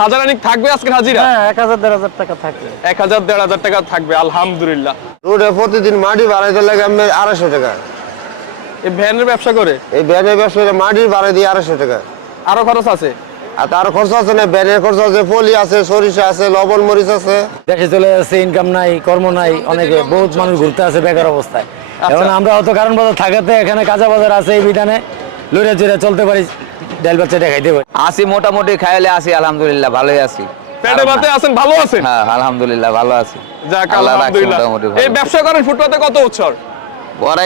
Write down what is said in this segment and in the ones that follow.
থাকবে হাজিরা? হ্যাঁ এক হাজার টাকা থাকবে। এক হাজার টাকা থাকবে আলহামদুলিল্লাহ। রোডে প্রতিদিন মাটি বাড়াইতে লাগে আমি আড়াইশো টাকা। এই ভ্যানের ব্যবসা করে? এই ব্যানের ব্যবসা করে মাটি বাড়াই দিই আড়াইশো টাকা। আরও খরচ আছে? আর তার খরচ আছে না ব্যানের খরচ আছে পলি আছে সরিষা আছে লবণ মরিচ আছে। দেশে চলে যাচ্ছে ইনকাম নাই কর্ম নাই অনেকে বহুত মানুষ ঘুরতে আছে বেকার অবস্থায়। এখন আমরা অত কারণ বাজার থাকাতে এখানে কাঁচা বাজার আছে এই বিধানে লড়ে চড়ে চলতে পারি। ডাল বাচ্চাটা খাইতে পারি আসি মোটামুটি খাইলে আসি আলহামদুলিল্লাহ ভালোই আছি পেটে ভাতে আছেন ভালো আছেন? হ্যাঁ আলহামদুলিল্লাহ ভালো আছি। যাক আলহামদুলিল্লাহ। এই ব্যবসা করেন ফুটপাতে কত বছর?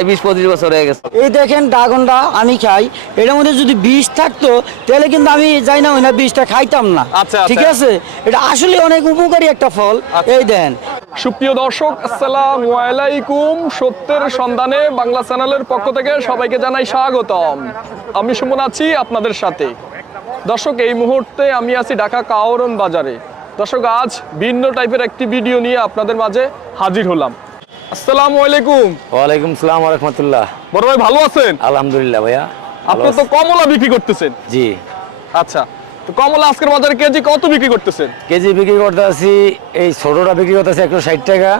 বিশ পঁচিশ বছর হয়ে গেছে। এই দেখেন ড্রাগনটা আমি খাই। এটার মধ্যে যদি বিষ থাকতো তাহলে কিন্তু আমি যাই না ওই না বিষটা খাইতাম না। আচ্ছা, ঠিক আচ্ছা। আছে? এটা আসলে অনেক উপকারী একটা ফল। আচ্ছা। এই দেন। সুপ্রিয় দর্শক আসসালামু আলাইকুম। সত্যের সন্ধানে বাংলা চ্যানেলের পক্ষ থেকে সবাইকে জানাই স্বাগতম। আমি সুমন আছি আপনাদের সাথে। দর্শক এই মুহূর্তে আমি আছি ঢাকা কাওরন বাজারে। দর্শক আজ ভিন্ন টাইপের একটি ভিডিও নিয়ে আপনাদের মাঝে হাজির হলাম। আসসালামু আলাইকুম। ওয়ালাইকুম সালাম রাহমাতুল্লাহ। বড় ভাই ভালো আছেন? আলহামদুলিল্লাহ ভাইয়া আপনি তো কমলা বিক্রি করতেছেন। জি। আচ্ছা তো কমলা আজকের বাজারে কেজি কত বিক্রি করতেছেন? কেজি বিক্রি করতে আছি এই ছোটটা বিক্রি করতেছি একশো ষাট টাকা।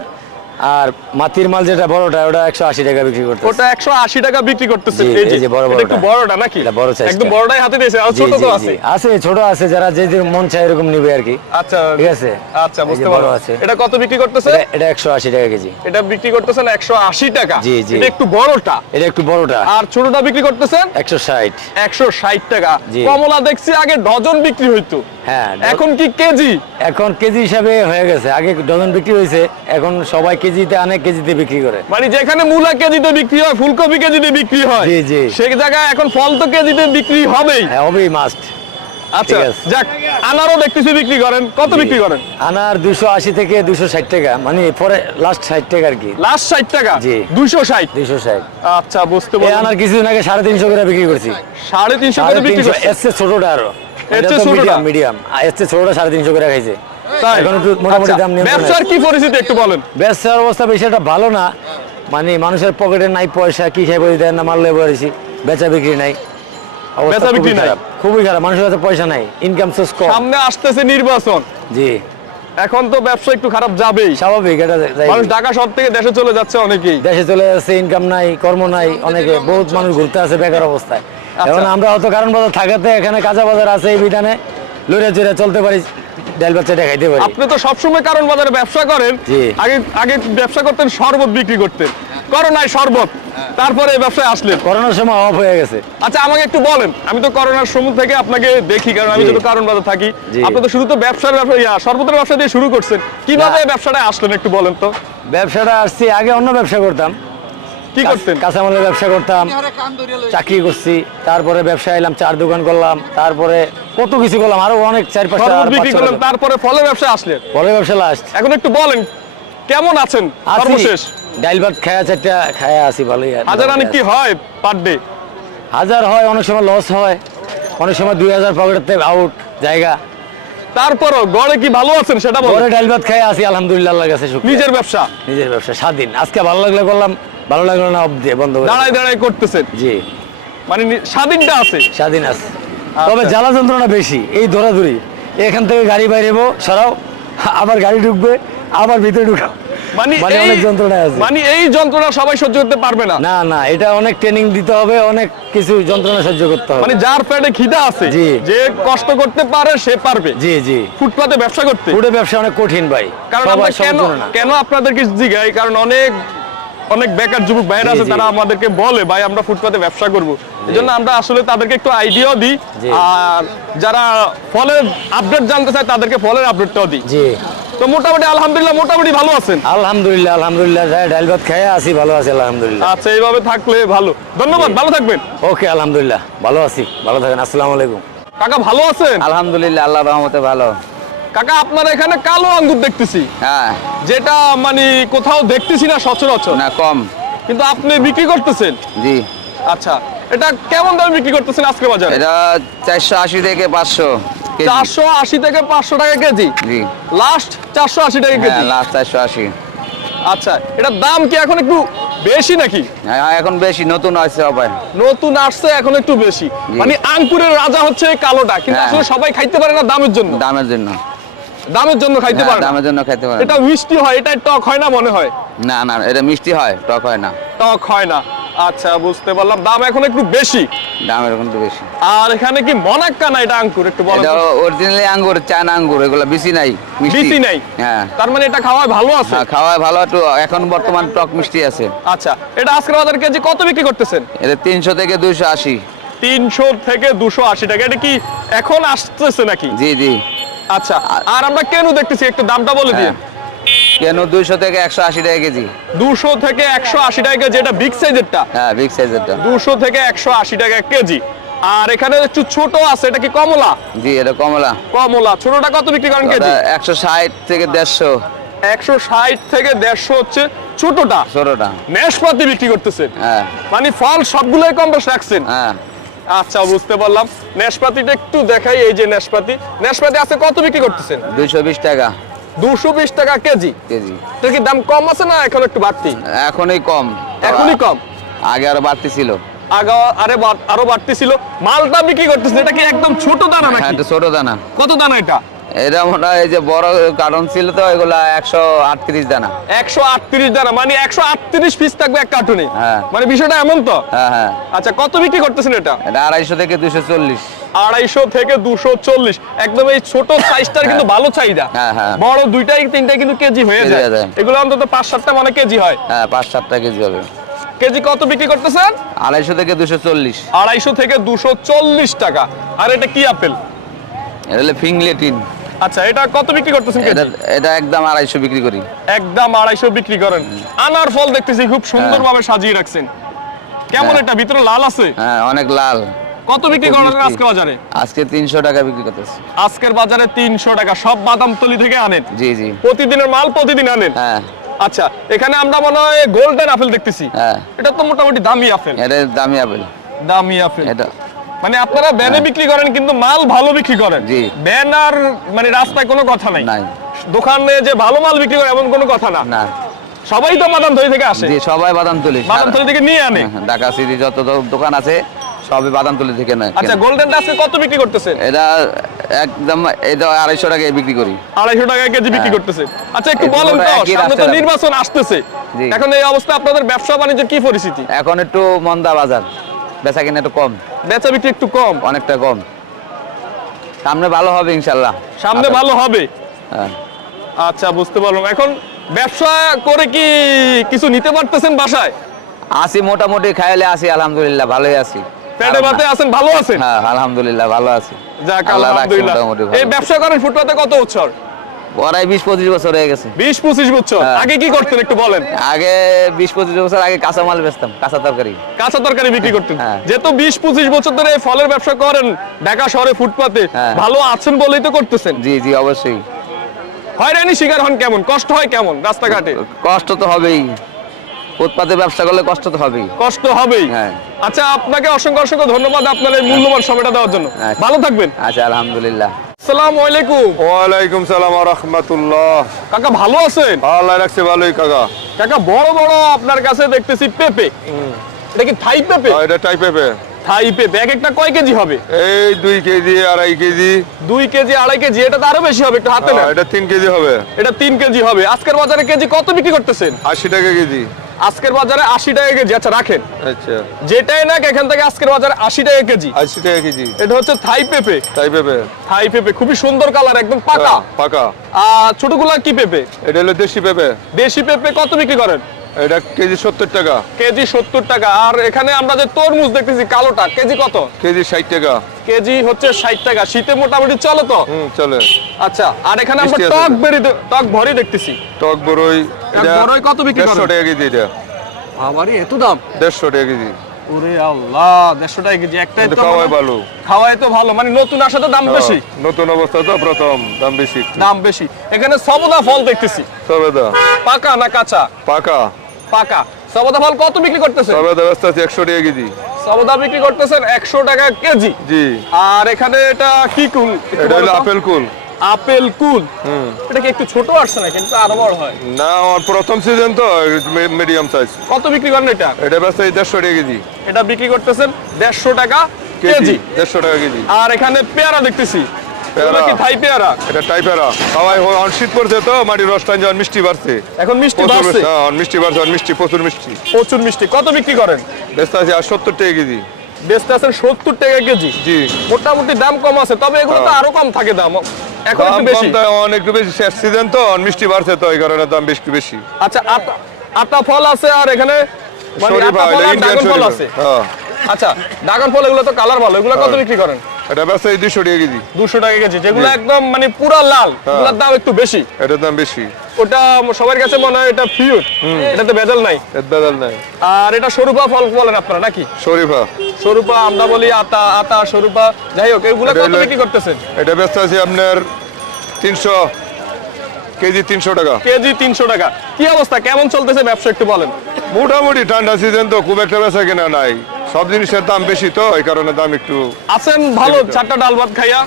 আর মাটির মাল যেটা বড়টা ওটা একশো আশি টাকা বিক্রি করতে ওটা একশো আশি টাকা বিক্রি করতেছে। এই যে বড় একটু বড়টা। নাকি? এটা বড় size একদম বড়টাই হাতে দিয়েছে আর ছোট তো আছে। আছে ছোট আছে যারা যে যে মন চায় এরকম নিবে আর কি। আচ্ছা ঠিক আছে? আচ্ছা বুঝতে পারলাম। আছে। এটা কত বিক্রি করতেছে? এটা- এটা একশো আশি টাকা কেজি। এটা বিক্রি করতেছেন একশো আশি টাকা। জি, জি। এটা একটু বড়টা। এটা একটু বড়টা। আর ছোটটা বিক্রি করতেছেন? একশো ষাট। একশো ষাট টাকা। কমলা দেখছি আগে ডজন বিক্রি হইতো। হ্যাঁ এখন কি কেজি? এখন কেজি হিসাবে হয়ে গেছে। আগে ডজন বিক্রি হয়েছে এখন সবাই কেজিতে আনে কেজিতে বিক্রি করে। মানে যেখানে মূলা কেজিতে বিক্রি হয় ফুলকপি কেজিতে বিক্রি হয় জি, জি। সেই জায়গায় এখন ফল তো কেজিতে বিক্রি হবেই। হ্যাঁ হবেই মাস্ট আচ্ছা যাক আনারও দেখতেছি বিক্রি করেন। কত বিক্রি করেন? আনার দুশো আশি থেকে দুশো ষাট টাকা। মানে পরে লাস্ট ষাট টাকা আর কি। লাস্ট ষাট টাকা? জি। দুইশো ষাট? দুশো ষাট। আচ্ছা বুঝতে পারলাম। আনার কিছুদিন আগে সাড়ে তিনশো করে বিক্রি করছি। সাড়ে তিনশো সাড়ে করে বিক্রি তিনশো এসছে ছোটটা আরও। ছোটটা? মিডিয়াম মিডিয়াম ছোটটা? সাড়ে তিনশো করে খাইছে। এখন একটু মোটামুটি আচ্ছা, দাম নিয়ন্ত্রণে ব্যবসার কি পরিস্থিতি একটু বলেন? ব্যবসার অবস্থা বেশি একটা ভালো না। মানে মানুষের পকেটে নাই পয়সা কি খাই দেন না মারলে বলেছি বেচা বিক্রি নাই। বেচা বিক্রি খুবই নাই? খারাপ খুবই খারাপ। মানুষের কাছে পয়সা নাই ইনকাম সোর্স কম। সামনে আসতেছে নির্বাচন। জি। এখন তো ব্যবসা একটু খারাপ যাবেই। স্বাভাবিক এটা মানুষ ঢাকা শহর থেকে দেশে চলে যাচ্ছে অনেকেই। দেশে চলে যাচ্ছে ইনকাম নাই কর্ম নাই অনেকে বহুত মানুষ ঘুরতে আছে বেকার অবস্থায়। এখন আমরা অত কারণ বাজার থাকাতে এখানে কাঁচা বাজার আছে এই বিধানে। লড়ে চড়ে চলতে পারি ডাল বাচ্চাটা খাইতে পারি। আপনি তো সবসময় কারণ বাজারে ব্যবসা করেন আগে আগে ব্যবসা করতেন শরবত বিক্রি করতেন। করোনায় শরবত তারপরে ব্যবসায় আসলেন। করোনার সময় অফ হয়ে গেছে। আচ্ছা আমাকে একটু বলেন আমি তো করোনার সময় থেকে আপনাকে দেখি কারণ আমি। কারণ বাজার থাকি। আপনি তো শুরু তো ব্যবসার ব্যবসা শরবতের ব্যবসা দিয়ে শুরু করছেন। কীভাবে ব্যবসাটায় আসলেন একটু বলেন তো। ব্যবসাটা আসছি আগে অন্য ব্যবসা করতাম। কি করতেন? কাঁচামালের ব্যবসা করতাম চাকরি করছি তারপরে ব্যবসা এলাম চার দোকান করলাম তারপরে কত কিছু করলাম আরও অনেক চার পাঁচটা বিক্রি তারপরে ফলের ব্যবসায় আসলেন। পরে ব্যবসা লাস্ট এখন একটু বলেন কেমন আছেন? সর্বশেষ। ডাইল ভাত খায়া চারটা খায়া আছি ভালোই। হাজার আনি কি হয় পার ডে হাজার হয় অনেক সময় লস হয় অনেক সময় দুই হাজার পকেটের আউট জায়গা। তারপরও গড়ে কি ভালো আছেন সেটা পরে বলেন ডাইল ভাত খাই আছি আলহামদুলিল্লাহ আল্লাহর কাছে। নিজের ব্যবসা। নিজের ব্যবসা স্বাধীন। আজকে ভালো লাগলে করলাম ভালো লাগল না দিয়ে বন্ধ দাঁড়ায় দাঁড়ায় করতেছেন। জি। মানে স্বাধীনটা আছে। স্বাধীন আছে। তবে জ্বালা যন্ত্রণা বেশি এই দৌড়াদৌড়ি। এখান থেকে গাড়ি বাইরেবো সরাও আবার গাড়ি ঢুকবে আবার ভিতরে ঢুকাও। মানে মানে অনেক যন্ত্রণা আছে। মানে এই যন্ত্রণা সবাই সহ্য করতে পারবে না। না না এটা অনেক ট্রেনিং দিতে হবে অনেক কিছু যন্ত্রণা সহ্য করতে হবে। মানে যার পেটে খিদা আছে যে কষ্ট করতে পারে সে পারবে। জি জি। ফুটপাতে ব্যবসা করতে। ফুডের ব্যবসা অনেক কঠিন ভাই। কারণ আমরা কেন কেন আপনাদেরকে কারণ অনেক অনেক বেকার যুবক ভাইরা জি, আছে তারা আমাদেরকে বলে ভাই আমরা ফুটপাতে ব্যবসা করব। এই জন্য আমরা আসলে তাদেরকে একটু আইডিয়াও দিই আর যারা ফলের আপডেট জানতে চায় তাদেরকে ফলের আপডেটটাও দিই। জি। তো মোটামুটি আলহামদুলিল্লাহ মোটামুটি ভালো আছেন? আলহামদুলিল্লাহ আলহামদুলিল্লাহ ডাল ভাত খাইয়া আছি ভালো আছি আলহামদুলিল্লাহ। আচ্ছা এইভাবে থাকলে ভালো। ধন্যবাদ ভালো থাকবেন। ওকে আলহামদুলিল্লাহ ভালো আছি ভালো থাকেন আসসালামু আলাইকুম। কাকা ভালো আছেন? আলহামদুলিল্লাহ আল্লাহ রহমতে ভালো। কাকা আপনার এখানে কালো আঙ্গুর দেখতেছি। হ্যাঁ। যেটা মানে কোথাও দেখতেছি না সচরাচর। না কম। কিন্তু আপনি বিক্রি করতেছেন? জি। আচ্ছা এটা কেমন দামে বিক্রি করতেছেন আজকে বাজারে? এটা চারশো আশি থেকে পাঁচশো কেজি। চারশো আশি থেকে পাঁচশো টাকা কেজি? জি। লাস্ট চারশো আশি টাকা হ্যাঁ কেজি। লাস্ট চারশো আশি। আচ্ছা এটার দাম কি এখন একটু বেশি নাকি? হ্যাঁ, এখন বেশি নতুন আসছে সবাই। নতুন আসছে এখন একটু বেশি। মানে আঙ্কুরের রাজা হচ্ছে কালোটা কিন্তু হ্যাঁ। আসলে সবাই খাইতে পারে না দামের জন্য। দামের জন্য। দামের জন্য খাইতে হ্যাঁ, পারে দামের জন্য খাইতে পারে এটা মিষ্টি হয় এটা টক হয় না মনে হয়? না না এটা মিষ্টি হয় টক হয় না। টক হয় না। আচ্ছা বুঝতে পারলাম। দাম এখন একটু বেশি। দামের এখন একটু বেশি। আর এখানে কি মনাক্কা না এটা আঙ্কুর একটু বলো এটা। অরিজিনালি আঙ্গুর চায়না আঙ্গুর এগুলো বেশি নাই মিষ্টি। বেশি নাই? হ্যাঁ। তার মানে এটা খাওয়ায় ভালো আছে? হ্যাঁ, খাওয়ায় ভালো একটু এখন বর্তমান টক মিষ্টি আছে। আচ্ছা এটা আজকের বাজার কেজি কত বিক্রি করতেছেন? এটা তিনশো থেকে দুইশো আশি। তিনশো থেকে দুশো আশি টাকা। এটা কি এখন আসতেছে নাকি? জি জি। আচ্ছা আর আমরা কেন দেখতেছি? একটু দামটা বলে দিয়ে হ্যাঁ। কেন দুইশো থেকে একশো আশি টাকা কেজি? দুশো থেকে একশো আশি টাকা কেজি এটা বিগ সাইজেরটা হ্যাঁ বিগ সাইজেরটা দুশো থেকে একশো আশি টাকা কেজি। আর এখানে একটু ছোট আছে এটা কি কমলা? জি এটা কমলা। কমলা ছোটটা কত বিক্রি করেন কেজি? একশো ষাট থেকে দেড়শো। একশো ষাট থেকে দেড়শো হচ্ছে ছোটটা। ছোটটা। নেশপাতি বিক্রি করতেছেন হ্যাঁ। মানে ফল সবগুলোই কম বেশ রাখছেন। হ্যাঁ। আচ্ছা বুঝতে পারলাম। নেশপাতিটা একটু দেখাই এই যে নেশপাতি নেশপাতি আছে কত বিক্রি করতেছেন? দুইশো বিশ টাকা। দুশো বিশ টাকা কেজি। কেজি। এটার কি দাম কম আছে না এখন একটু বাড়তি? এখনই কম। এখনই কম? আগে আরও বাড়তি ছিল। আগা আরে আরও বাড়তি ছিল। মালটা বিক্রি করতেছেন এটা কি একদম ছোট দানা হ্যাঁ নাকি একটু ছোট দানা। কত দানা এটা? এটা মনে হয় যে বড় কার্টন ছিল তো এগুলা একশো আটত্রিশ দানা। একশো আটত্রিশ দানা মানে একশো আটত্রিশ পিস থাকবে এক কার্টুনে? হ্যাঁ। মানে বিষয়টা এমন তো? হ্যাঁ হ্যাঁ। আচ্ছা কত বিক্রি করতেছেন এটা? এটা আড়াইশো থেকে দুশো চল্লিশ। আড়াইশো থেকে দুশো চল্লিশ। একদম এই ছোট সাইজটার কিন্তু ভালো চাহিদা। হ্যাঁ, হ্যাঁ। বড় দুইটাই তিনটাই কিন্তু কেজি হয়ে যায়। এগুলো অন্তত পাঁচ সাতটা মানে কেজি হয়। হ্যাঁ পাঁচ সাতটা কেজি হবে। কেজি কত বিক্রি করতেছেন? আড়াইশো থেকে দুশো চল্লিশ। আড়াইশো থেকে দুশো চল্লিশ টাকা। আর এটা কি আপেল? এটা হলো ফিংলেটিন। আচ্ছা এটা কত বিক্রি করতেছেন এটা কেজি? এটা একদম আড়াইশো বিক্রি করি। একদম আড়াইশো বিক্রি করেন। আনার ফল দেখতেছি খুব সুন্দরভাবে সাজিয়ে রাখছেন। কেমন হ্যাঁ। এটা? ভিতরে লাল আছে? হ্যাঁ অনেক লাল। কত বিক্রি করেন। আজকে বাজারে? আজকে তিনশো টাকা বিক্রি করতেছি। আজকের বাজারে তিনশো টাকা সব বাদামতলি থেকে আনেন? জি জি। প্রতিদিনের মাল প্রতিদিন আনেন? হ্যাঁ। আচ্ছা এখানে আমরা মনে হয় গোল্ডেন আপেল দেখতেছি। হ্যাঁ। এটা তো মোটামুটি দামি আপেল। এটা দামি আপেল। দামি আপেল। এটা। মানে আপনারা ব্যানে বিক্রি করেন কিন্তু মাল ভালো বিক্রি করেন। জি। ব্যান আর মানে রাস্তায় কোনো কথা নাই। নাই। দোকানে যে ভালো মাল বিক্রি করে এমন কোনো কথা না। না। সবাই তো বাদাম তৈরি থেকে আসে। জি সবাই বাদাম তুলি বাদাম তৈরি থেকে নিয়ে আনে। হ্যাঁ, ঢাকা সিটি যত দোকান আছে সবই বাদাম তুলি থেকে নেয়। আচ্ছা কেনে। গোল্ডেনটা আজকে কত বিক্রি করতেছেন এটা একদম এটা আড়াইশো টাকায় বিক্রি করি। আড়াইশো টাকা কেজি বিক্রি হ্যাঁ। করতেছে। আচ্ছা একটু বলেন তো সামনে তো নির্বাচন আসতেছে। এখন এই অবস্থা আপনাদের ব্যবসা বাণিজ্যের কি পরিস্থিতি? এখন একটু মন্দা বাজার। বেচা কিনা একটু কম। বেচা বিক্রি একটু কম। অনেকটা কম। সামনে ভালো হবে ইনশাল্লাহ সামনে ভালো হবে? হ্যাঁ। আচ্ছা বুঝতে পারলাম। এখন ব্যবসা করে কি কিছু নিতে পারতেছেন বাসায়? আসি মোটামুটি খাইলে আসি আলহামদুলিল্লাহ ভালোই আছি। পেটে ভাতে আছেন ভালো আছেন? হ্যাঁ আলহামদুলিল্লাহ ভালো আছি। যাক আলহামদুলিল্লাহ। এই ব্যবসা করেন ফুটপাতে কত বছর? বিশ পঁচিশ বছর হয়ে গেছে। বিশ পঁচিশ বছর। হ্যাঁ। আগে কি করতেন একটু বলেন? আগে বিশ পঁচিশ বছর আগে কাঁচা মাল বেচতাম কাঁচা তরকারি। কাঁচা তরকারি বিক্রি করতেন। হ্যাঁ। যেহেতু বিশ পঁচিশ বছর ধরে ফলের ব্যবসা করেন ঢাকা শহরে ফুটপাতে হ্যাঁ। ভালো আছেন বলেই তো করতেছেন। জি জি অবশ্যই। হয়রানি শিকার হন কেমন? কষ্ট হয় কেমন রাস্তাঘাটে? কষ্ট তো হবেই। ফুটপাতে ব্যবসা করলে কষ্ট তো হবেই। কষ্ট হবেই। হ্যাঁ। আচ্ছা আপনাকে অসংখ্য অসংখ্য ধন্যবাদ আপনার এই মূল্যবান সময়টা দেওয়ার জন্য। আচ্ছা। ভালো থাকবেন। আচ্ছা আলহামদুলিল্লাহ। আসসালামু আলাইকুম। ওয়ালাইকুম সালাম রহমতুল্লাহ। কাকা ভালো আছেন? আল্লাহ রাখছে ভালোই কাকা। কাকা বড় বড় আপনার কাছে দেখতেছি পেঁপে। এটা কি থাই পেঁপে? এটা টাইপে থাই পেঁপে। এক একটা কয় কেজি হবে? এই দুই কেজি আড়াই কেজি। দুই কেজি আড়াই কেজি এটা তো আরও বেশি হবে একটু হাতে নেন। এটা তিন কেজি হবে। এটা তিন কেজি হবে। আজকের বাজারে কেজি কত বিক্রি করতেছেন? আশি টাকা কেজি। আজকের বাজারে আশি টাকা কেজি। আচ্ছা রাখেন। আচ্ছা। যেটাই না এখান থেকে আজকের বাজারে আশি টাকা কেজি। আশি টাকা কেজি। এটা হচ্ছে থাই পেঁপে। পেপে। থাই পেঁপে খুবই সুন্দর কালার একদম পাকা। পাকা। আর ছোটগুলা কি পেঁপে? এটা হলো দেশি পেঁপে। দেশি পেঁপে কত বিক্রি করেন? এটা কেজি সত্তর টাকা। কেজি সত্তর টাকা। আর এখানে আমরা যে তরমুজ দেখতেছি কালোটা কেজি কত? কেজি ষাট টাকা। কেজি হচ্ছে ষাট টাকা। শীতে মোটামুটি চলে তো? হুম চলে। আচ্ছা আর এখানে আমরা টক বেরি টক ভরি দেখতেছি। টক বড়ই টক বড়ই কত বিক্রি দেড়শো? টাকা কেজি এটা। আমারই এত দাম? দেড়শো টাকা কেজি। ওরে আল্লাহ দেড়শো টাকা কেজি। একটাই তো খাওয়াই ভালো। খাওয়াই তো ভালো। মানে নতুন আসাতে দাম বেশি? হ্যাঁ, নতুন অবস্থা তো প্রথম দাম বেশি। দাম বেশি। এখানে সবদা ফল দেখতেছি। সবেদা। পাকা না কাঁচা? পাকা। পাকা। সবদা ফল কত বিক্রি করতেছেন? সবেদা ব্যস্ত আছে একশো টাকা কেজি। সবদা বিক্রি করতেছেন একশো টাকা কেজি? জি। আর এখানে এটা কি কুল? এটা হলো আপেল কুল। আপেল কুল? এটা কি একটু ছোট আসছে না কিন্তু আরও বড় হয়। না আমার প্রথম সিজন তো মিডিয়াম সাইজ কত বিক্রি করেন এটা? এটা এই দেড়শো টাকা কেজি। এটা বিক্রি করতেছেন দেড়শো টাকা কেজি। দেড়শো টাকা কেজি। আর এখানে পেয়ারা দেখতেছি। পেয়ারা। কি থাই পেয়ারা? এটা টাইপেরা সবাই অন শীত পড়ছে তো মাটির রসটা যখন মিষ্টি বাড়ছে। এখন মিষ্টি বাড়ছে? হ্যাঁ, মিষ্টি বাড়ছে মিষ্টি প্রচুর মিষ্টি। প্রচুর মিষ্টি। কত বিক্রি করেন? ব্যস্ত আছে আর সত্তর টাকা কেজি। বেচতে আছেন সত্তর টাকা কেজি? জি। মোটামুটি দাম কম আছে তবে এগুলো তো হ্যাঁ। আরও কম থাকে দাম। এখন একটু বেশি? অনেক একটু বেশি। শেষ সিজন তো মিষ্টি বাড়ছে তো এই কারণে দাম বেশি বেশি। আচ্ছা আতা আতা ফল আছে আর এখানে মানে আতা ফল আর ড্রাগন ফল আছে। হ্যাঁ। আচ্ছা ড্রাগন ফল এগুলো তো কালার ভালো। এগুলো কত। বিক্রি করেন? এটা টাকা কেজি। টাকা কেজি যেগুলো একদম মানে পুরা লাল হ্যাঁ। এগুলোর দাম একটু বেশি। এটার দাম বেশি। ওটা সবার কাছে মনে হয় এটা ফিউর এটাতে ভেজাল নাই। নাই। আর এটা সরুপা ফল বলেন আপনারা নাকি? শরীফা সরুপা আমরা বলি আতা আতা সরুপা। যাই হোক এগুলো কত বিক্রি করতেছেন? এটা ব্যস্ত আছে আপনার তিনশো কেজি তিনশো টাকা। কেজি তিনশো টাকা। কি অবস্থা? কেমন চলতেছে ব্যবসা একটু বলেন। মোটামুটি ঠান্ডা সিজন তো খুব একটা বেচা কেনা নাই। সব জিনিসের দাম বেশি তো এই কারণে দাম একটু আছেন ভালো চারটা ডাল ভাত খাইয়া?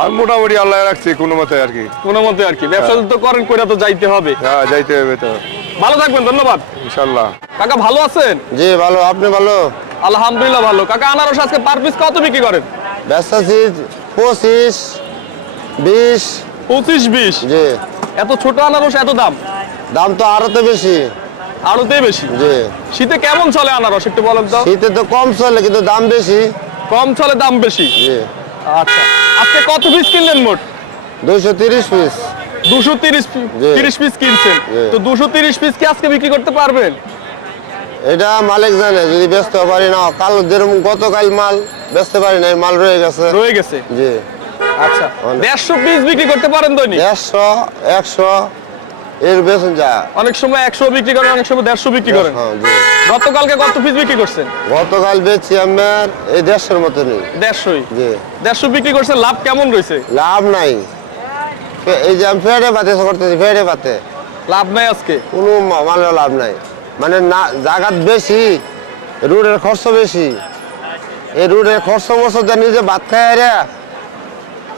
আর মোটামুটি আল্লাহ রাখছি কোনো মতে আর কি। কোনো মতে আর কি। ব্যবসা তো করেন কইরা তো যাইতে হবে। হ্যাঁ যাইতে হবে তো। ভালো থাকবেন ধন্যবাদ। ইনশাল্লাহ। কাকা ভালো আছেন? জি ভালো। আপনি ভালো? আলহামদুলিল্লাহ ভালো। কাকা আনারস আজকে পার পিস কত বিক্রি করেন? আছি পঁচিশ বিশ। পঁচিশ বিশ? জি। এত ছোট আনারস এত দাম? দাম তো আরও তো বেশি। আরোতে বেশি? জি। শীতে কেমন চলে আনারস? একটু বলেন তো। শীতে তো কম চলে কিন্তু দাম বেশি। কম চলে দাম বেশি? জি। আচ্ছা। আজকে কত পিস কিনলেন মোট? দুইশো তিরিশ পিস দুশো তিরিশ। তিরিশ পিস কিনছেন। তো দুশো তিরিশ পিস কি আজকে বিক্রি করতে পারবেন? এটা মালিক জানে যদি ব্যস্ত পারি না। কাল যেরকম গতকাল মাল বেচতে পারি না মাল রয়ে গেছে। রয়ে গেছে। জি। আচ্ছা। দেড়শো পিস বিক্রি করতে পারেন দৈনিক? দেড়শো একশো এর বেতন যা। অনেক সময় একশো বিক্রি করেন অনেক সময় দেড়শো বিক্রি করেন। হ্যাঁ। গতকালকে কত পিস বিক্রি করছেন? গতকাল বেচছি আমার এই দেড়শোর মতনই। দেড়শোই? জি। দেড়শো বিক্রি করছেন লাভ কেমন রয়েছে লাভ নাই। এই যে আমি ফেটে পাতে করতেছি ফেটে পাতে। লাভ নাই আজকে? কোনো মা- মালের লাভ নাই। মানে না জাগাত বেশি রুটের খরচ বেশি। এই রুটের খরচ মরচ নিজে ভাত খায়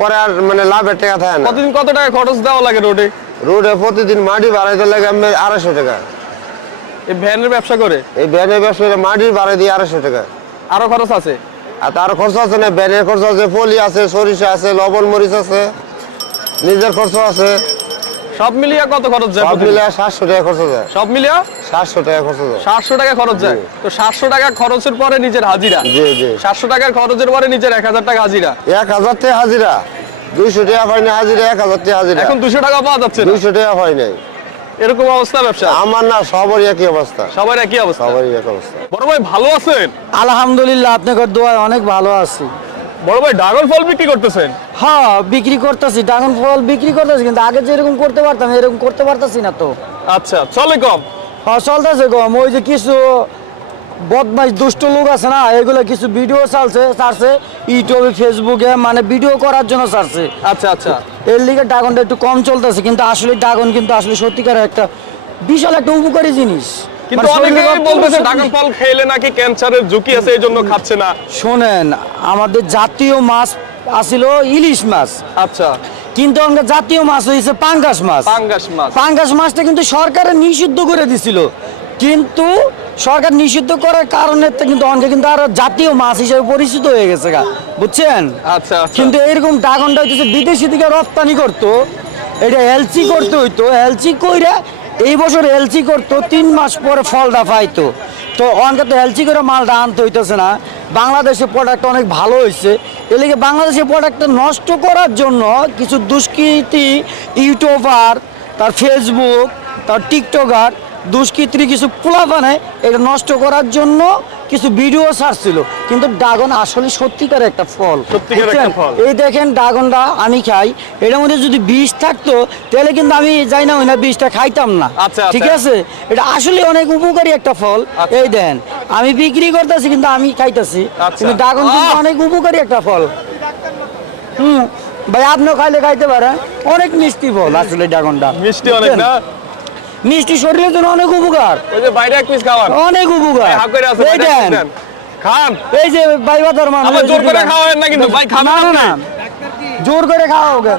পরে আর মানে লাভের টাকা থাকে না। কতদিন কত টাকা খরচ দেওয়া লাগে রোডে? রোডে প্রতিদিন মাটি বাড়াইতে লাগে আমি আড়াইশো টাকা। এই ভ্যানের ব্যবসা করে? এই ভ্যানের ব্যবসা করে মাটি বাড়াই দিয়ে আড়াইশো টাকা। আরও খরচ আছে? আর তার খরচ আছে না ভ্যানের খরচ আছে ফলি আছে সরিষা আছে লবণ মরিচ আছে নিজের খরচ আছে। সব মিলিয়ে কত খরচ যায় সব প্রতিদিন? মিলে সাতশো টাকা খরচ যায়। সব মিলিয়ে? সাতশো টাকা খরচ যায়। সাতশো টাকা খরচ যায়। তো সাতশো টাকা খরচের পরে নিজের হাজিরা? জি জি। সাতশো টাকার খরচের পরে নিজের এক হাজার টাকা হাজিরা? এক হাজার টাকা হাজিরা। দুইশো টাকা হয় না হাজিরা এক হাজার টাকা হাজিরা। এখন দুশো টাকা পাওয়া যাচ্ছে না? দুইশো টাকা হয় নাই। এরকম অবস্থা ব্যবসা? আমার না সবারই একই অবস্থা। সবার একই অবস্থা? সবারই এক অবস্থা। বড় ভাই ভালো আছেন? আলহামদুলিল্লাহ আপনাদের দোয়ায় অনেক ভালো আছি। বড় ভাই ড্রাগন ফল বিক্রি করতেছেন? হ্যাঁ বিক্রি করতেছি। ড্রাগন ফল বিক্রি করতেছি কিন্তু আগে যেরকম করতে পারতাম এরকম করতে পারতাছি না তো। আচ্ছা চলে কম হ্যাঁ চলতেছে গম। ওই যে কিছু বদমাইশ দুষ্ট লোক আছে না এগুলো কিছু ভিডিও চালছে ছাড়ছে। ইউটিউবে ফেসবুকে মানে ভিডিও করার জন্য ছাড়ছে। আচ্ছা আচ্ছা। এর লিগে ড্রাগনটা একটু কম চলতেছে কিন্তু আসলে ড্রাগন কিন্তু আসলে সত্যিকার একটা বিশাল একটা উপকারী জিনিস। কিন্তু মানে বলতেছে ড্রাগন ফল খেলে নাকি ক্যান্সারের ঝুঁকি আছে এই জন্য খাচ্ছে না। শোনেন আমাদের জাতীয় মাছ আসিল ইলিশ মাছ। আচ্ছা। কিন্তু আমাদের জাতীয় মাছ হয়েছে পাঙ্গাস মাছ। পাঙ্গাস মাছ। পাঙ্গাস মাছটা কিন্তু সরকারের নিষিদ্ধ করে দিছিল। কিন্তু সরকার নিষিদ্ধ করার কারণে কিন্তু অনেকে কিন্তু আরও জাতীয় মাছ হিসেবে পরিচিত হয়ে গেছে গা। বুঝছেন? আচ্ছা আচ্ছা। কিন্তু এরকম ড্রাগনটা হচ্ছে বিদেশি থেকে রপ্তানি করতো। এটা এলসি করতে হইতো। এলসি কইরা এই বছর এলসি করতো তিন মাস পরে ফলটা পাইতো তো অনেকে তো এলসি করে মালটা আনতে হইতেছে না। বাংলাদেশের প্রোডাক্ট অনেক ভালো হয়েছে। এদিকে বাংলাদেশের প্রোডাক্টটা নষ্ট করার জন্য কিছু দুষ্কৃতি ইউটিউবার তার ফেসবুক তার টিকটকার দুষ্কৃতি কিছু পোলাপানে এটা নষ্ট করার জন্য কিছু ভিডিও ছাড়ছিল। কিন্তু ড্রাগন আসলে সত্যিকার একটা ফল। এই দেখেন ড্রাগনটা আমি খাই। এটার মধ্যে যদি বিষ থাকতো তাহলে কিন্তু আমি যাই না ওই না বিষটা খাইতাম না। আচ্ছা, ঠিক আচ্ছা। আছে? এটা আসলে অনেক উপকারী একটা ফল। আচ্ছা। এই দেন আমি বিক্রি করতেছি কিন্তু আমি খাইতেছি। আচ্ছা। কিন্তু ড্রাগন কিন্তু অনেক উপকারী একটা ফল। হুম ভাই আপনিও খাইলে খাইতে পারেন। অনেক মিষ্টি ফল আসলে ড্রাগনটা মিষ্টি অনেক না? মিষ্টি শরীরের জন্য অনেক উপকার। ওই যে বাইরে এক পিস খাওয়ান। অনেক উপকার। খান। এই যে ভাই বাতার মানুষ জোর করে খাওয়াবেন না কিন্তু, ভাই খাবেন না না না। জোর করে খাওয়া ওকে।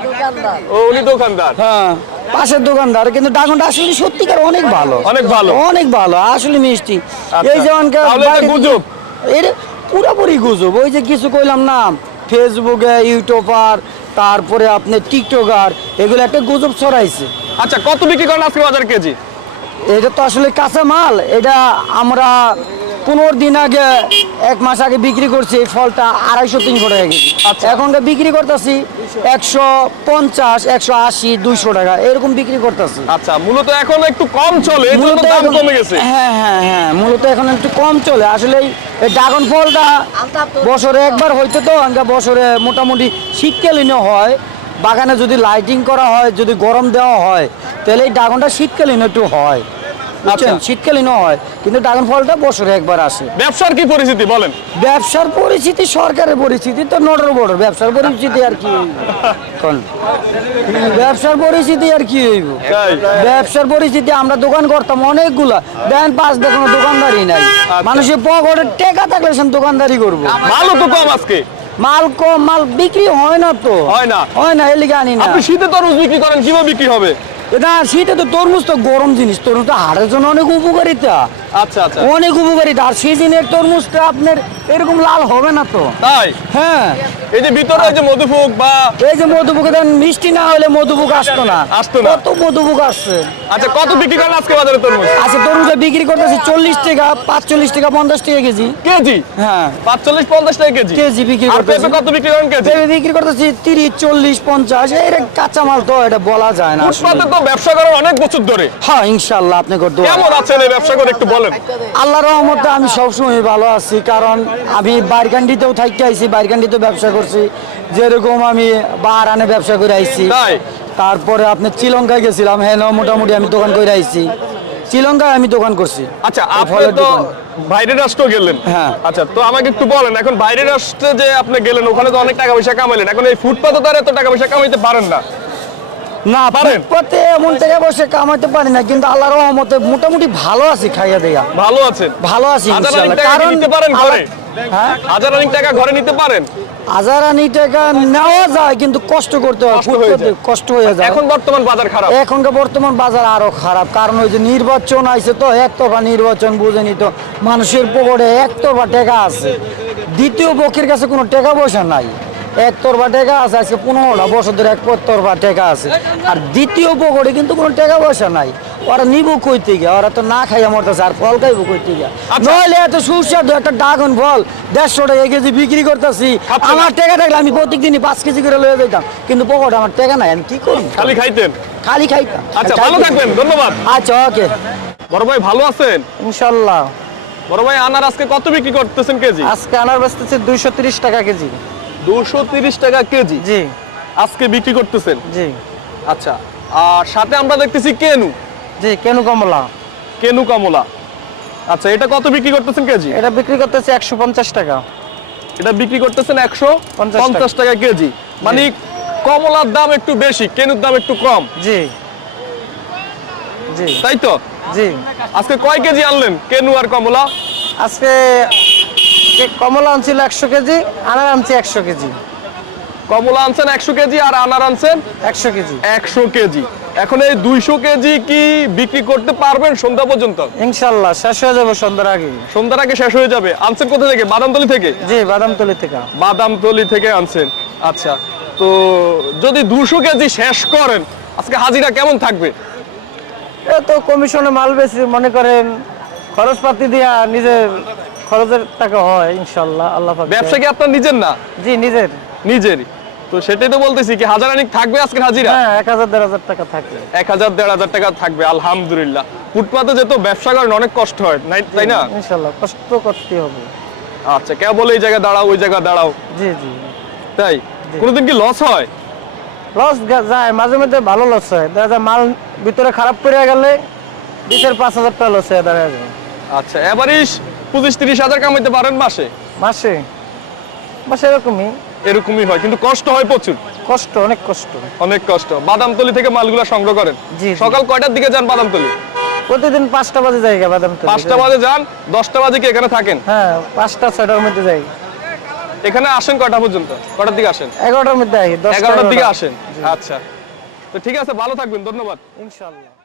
ও উনি দোকানদার? হ্যাঁ পাশের দোকানদার কিন্তু ড্রাগনটা আসলে সত্যিকার অনেক ভালো। অনেক ভালো। অনেক ভালো আসলে মিষ্টি। আচ্ছা। এই যেমন গুজব? এটা পুরোপুরি গুজব। ওই যে কিছু কইলাম না ফেসবুকে ইউটিউবার তারপরে আপনি টিকটকার এগুলো একটা গুজব ছড়াইছে। আচ্ছা কত বিক্রি করেন আজকে বাজার কেজি? এটা তো আসলে কাঁচা মাল এটা আমরা পনেরো দিন আগে এক মাস আগে বিক্রি করছি এই ফলটা আড়াইশো তিনশো টাকা কেজি। এখনকার বিক্রি করতেছি একশো পঞ্চাশ একশো আশি দুইশো টাকা এরকম বিক্রি করতেছি। আচ্ছা মূলত এখন একটু কম চলে মূলত দাম কমে গেছে। হ্যাঁ হ্যাঁ হ্যাঁ মূলত এখন একটু কম চলে। আসলে এই- ড্রাগন ফলটা বছরে একবার হইতে তো বছরে মোটামুটি শীতকালীনও হয়। বাগানে যদি লাইটিং করা হয় যদি গরম দেওয়া হয় তাহলে এই ড্রাগনটা শীতকালীন একটু হয়। বুঝছেন? আচ্ছা। শীতকালীনও হয় কিন্তু ড্রাগন ফলটা বছরে একবার আসে। ব্যবসার কি পরিস্থিতি বলেন? ব্যবসার পরিস্থিতি সরকারের পরিস্থিতি তো নটর বড় ব্যবসার পরিস্থিতি আর কি? ব্যবসার পরিস্থিতি আর কি হইব? ব্যবসার পরিস্থিতি আমরা দোকান করতাম অনেকগুলা। দেন পাঁচ দেখুন দোকানদারি নাই। মানুষের পকেটে টেকা থাকলে সে দোকানদারি করব। ভালো তো কম আজকে। মাল কম মাল বিক্রি হয় না তো। হয় না। হয় না এলিগে আনি না। আপনি শীতে তরমুজ বিক্রি করেন কীভাবে বিক্রি হবে? না শীতে তো তরমুজ তো গরম জিনিস তরমুজ তো হাড়ের জন্য অনেক উপকারিতা। আচ্ছা আচ্ছা। অনেক উপকারিতা আর সিজনের তরমুজটা আপনার এরকম লাল হবে না তো। তাই? হ্যাঁ। এই যে ভিতরে এই যে মধুফুক বা এই যে মধুপুকে দেন মিষ্টি না হলে মধুপুক আসতো না। আসতো না। কত মধুপুক আসছে। আচ্ছা কত বিক্রি করেন আজকে বাজারে তরমুজ? আচ্ছা তরমুজে বিক্রি করতেছে চল্লিশ টাকা পাঁচচল্লিশ টাকা পঞ্চাশ টাকা কেজি। কেজি? হ্যাঁ। পাঁচচল্লিশ পঞ্চাশ টাকা কেজি? কেজি বিক্রি পেঁপে কত বিক্রি করেন কেজি? বিক্রি করতেছি তিরিশ চল্লিশ পঞ্চাশ এটা কাঁচা মাল তো এটা বলা যায় না। ফুটপাতে তো ব্যবসা করেন অনেক বছর ধরে। হ্যাঁ ইনশাল্লাহ আপনি করতে কেমন আছেন এই ব্যবসা করে একটু বলেন। আল্লাহ রহমতে আমি সবসময় ভালো আছি কারণ আমি বাইরকান্ডিতেও থাকতে আইছি বাইরকান্ডিতেও ব্যবসা করছি। যেরকম আমি বাহারানে ব্যবসা করে আইছি? তারপরে আপনি শ্রীলঙ্কায় গেছিলাম হ্যাঁ মোটামুটি আমি দোকান করে আইছি। শ্রীলঙ্কায় আমি দোকান করছি। আচ্ছা আপনি তো বাইরের রাষ্ট্র গেলেন। হ্যাঁ। আচ্ছা তো আমাকে একটু বলেন এখন বাইরের রাষ্ট্রে যে আপনি গেলেন ওখানে তো অনেক টাকা পয়সা কামাইলেন। এখন এই ফুটপাতে তো আর এত টাকা পয়সা কামাইতে পারেন না। না পারেন? ফুটপাতে এমন টাকা বসে কামাইতে পারি না কিন্তু আল্লাহ রহমতে মোটামুটি ভালো আছি খাইয়া দেয়া। ভালো আছেন? ভালো আছি কারণ নিতে পারেন ঘরে? হ্যাঁ? হাজার অনেক টাকা ঘরে নিতে পারেন? হাজার আনি টাকা নেওয়া যায় কিন্তু কষ্ট করতে হয় কষ্ট হয়ে যায়। এখন বর্তমান বাজার খারাপ। এখনকার বর্তমান বাজার আরও খারাপ। কারণ ওই যে নির্বাচন আইছে তো একতরফা নির্বাচন বুঝেনি তো? মানুষের পকেটে একতরফা টাকা আছে। দ্বিতীয় পক্ষের কাছে কোনো টাকা পয়সা নাই। একতরফা টাকা আছে আজকে পনেরোটা বছর ধরে এক তরফা টাকা আছে। আর দ্বিতীয় পকেটে কিন্তু কোনো টাকা পয়সা নাই। ওরা নিব কইতে গিয়া ওরা তো না খাইয়া মরতেছে আর ফল খাইব কইতে গিয়া। আচ্ছা। নইলে এত সুস্বাদু একটা ড্রাগন ফল দেড়শো টাকা কেজি বিক্রি করতেছি। আমার টাকা থাকলে আমি প্রত্যেকদিনই পাঁচ কেজি করে লয়ে যেতাম কিন্তু পকেটে আমার টাকা নাই আমি কি করি খালি খাইতেন? খালি খাইতাম। আচ্ছা ভালো থাকবেন ধন্যবাদ। আচ্ছা ওকে। বড় ভাই ভালো আছেন? ইনশাল্লাহ। বড় ভাই আনার আজকে কত বিক্রি করতেছেন কেজি? আজকে আনার বেচতেছে দুইশো তিরিশ টাকা কেজি। দুশো তিরিশ টাকা কেজি। জি। আজকে বিক্রি করতেছেন? জি। আচ্ছা আর সাথে আমরা দেখতেছি কেনু। জি কেন কমলা। কেনু কমলা। আচ্ছা এটা কত বিক্রি করতেছেন কেজি? এটা বিক্রি করতেছে একশো পঞ্চাশ টাকা। এটা বিক্রি করতেছেন একশো পঞ্চাশ টাকা। পঞ্চাশ টাকা কেজি। মানে কমলার দাম একটু বেশি কেনুর দাম একটু কম। জি। জি। তাই তো? জি। আজকে কয় কেজি আনলেন কেনু আর কমলা? আজকে কমলা আনছিল একশো কেজি আনার আনছি একশো কেজি। কমলা আনছেন একশো কেজি আর আনার আনছেন একশো কেজি। একশো কেজি। এখন এই দুইশো কেজি কি বিক্রি করতে পারবেন সন্ধ্যা পর্যন্ত? ইনশাল্লাহ শেষ হয়ে যাবে সন্ধ্যার আগে। সন্ধ্যার আগে শেষ হয়ে যাবে। আনছেন কোথা থেকে? বাদামতলি থেকে? জি বাদামতলি থেকে। বাদামতলি থেকে আনছেন। আচ্ছা তো যদি দুশো কেজি শেষ করেন আজকে হাজিরা কেমন থাকবে? এ তো কমিশনে মাল বেশি মনে করেন খরচপাতি দিয়া নিজের খরচের টাকা হয় ইনশাল্লাহ আল্লাহ পাক ব্যবসা কি আপনার নিজের না? জি নিজের। নিজেরই তো সেটাই তো বলতেছি কি হাজার আনিক থাকবে আজকের হাজিরা? হ্যাঁ এক হাজার দেড় হাজার টাকা থাকে এক হাজার দেড় হাজার টাকা থাকবে আলহামদুলিল্লাহ। ফুটপাতে যেত ব্যবসা করেন অনেক কষ্ট হয় নাই- তাই না? ইনশাল্লাহ কষ্ট করতে হবে। আচ্ছা কে বলে এই জায়গায় দাঁড়াও ওই জায়গায় দাঁড়াও। জি জি। তাই? কোনোদিন কি লস হয়? লস যায় মাঝে মধ্যে ভালো লস হয়। দেখা যায় মাল ভিতরে খারাপ করে গেলে বিশের পাঁচ হাজার টাকা লস হয়ে দাঁড়ায় যায়। আচ্ছা এবারই পঁচিশ তিরিশ হাজার কামাইতে পারেন মাসে? মাসে? মাসে এরকমই। এরকমই হয় কিন্তু কষ্ট হয় প্রচুর। কষ্ট অনেক কষ্ট। অনেক কষ্ট। বাদামতলি থেকে মালগুলা সংগ্রহ করেন। সকাল কয়টার দিকে যান বাদামতলি? প্রতিদিন পাঁচটা বাজে যাই বাদাম পাঁচটা বাজে যান দশটা বাজে কি এখানে থাকেন? হ্যাঁ পাঁচটা ছয়টার মধ্যে যাই। এখানে আসেন কয়টা পর্যন্ত? কটার দিকে আসেন? এগারোটার মধ্যে এগারোটার দিকে আসেন। আচ্ছা। তো ঠিক আছে ভালো থাকবেন ধন্যবাদ। ইনশাল্লাহ